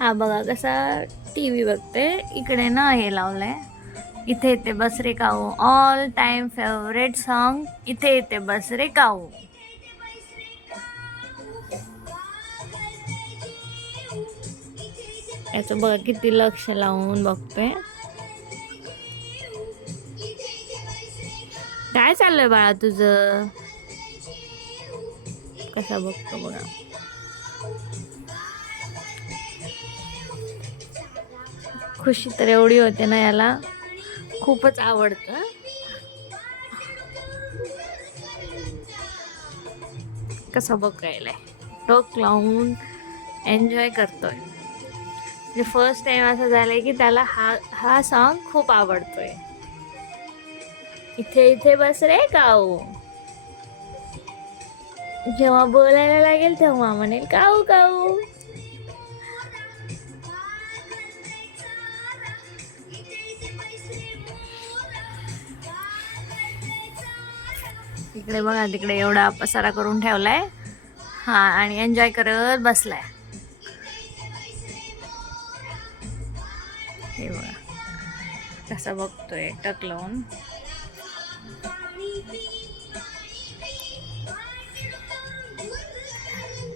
हा बघा कसा टीव्ही बघते. इकडे ना हे लावलंय, इथे इथे बस रे काऊ, ऑल टाइम फेवरेट सॉन्ग इथे इथे बस रे काऊ. याचं बघा किती लक्ष लावून बघतोय. काय चाललंय बाळा तुझं? कसा बघतो बघा. खुशी तर एवढी होते ना, याला खूपच आवडतं. कसं बघायलाय, टोक लावून एन्जॉय करतोय. म्हणजे फर्स्ट टाइम असं झालंय की त्याला हा हा सॉन्ग खूप आवडतोय. इथे इथे बस रे काऊ. जेव्हा बोलायला लागेल तेव्हा म्हणेल काऊ काऊ. तिकडे बघा, तिकडे एवढा पसारा करून ठेवलाय. हा, आणि एन्जॉय करत बसलाय. हे बघा कसा बघतोय टक लावून.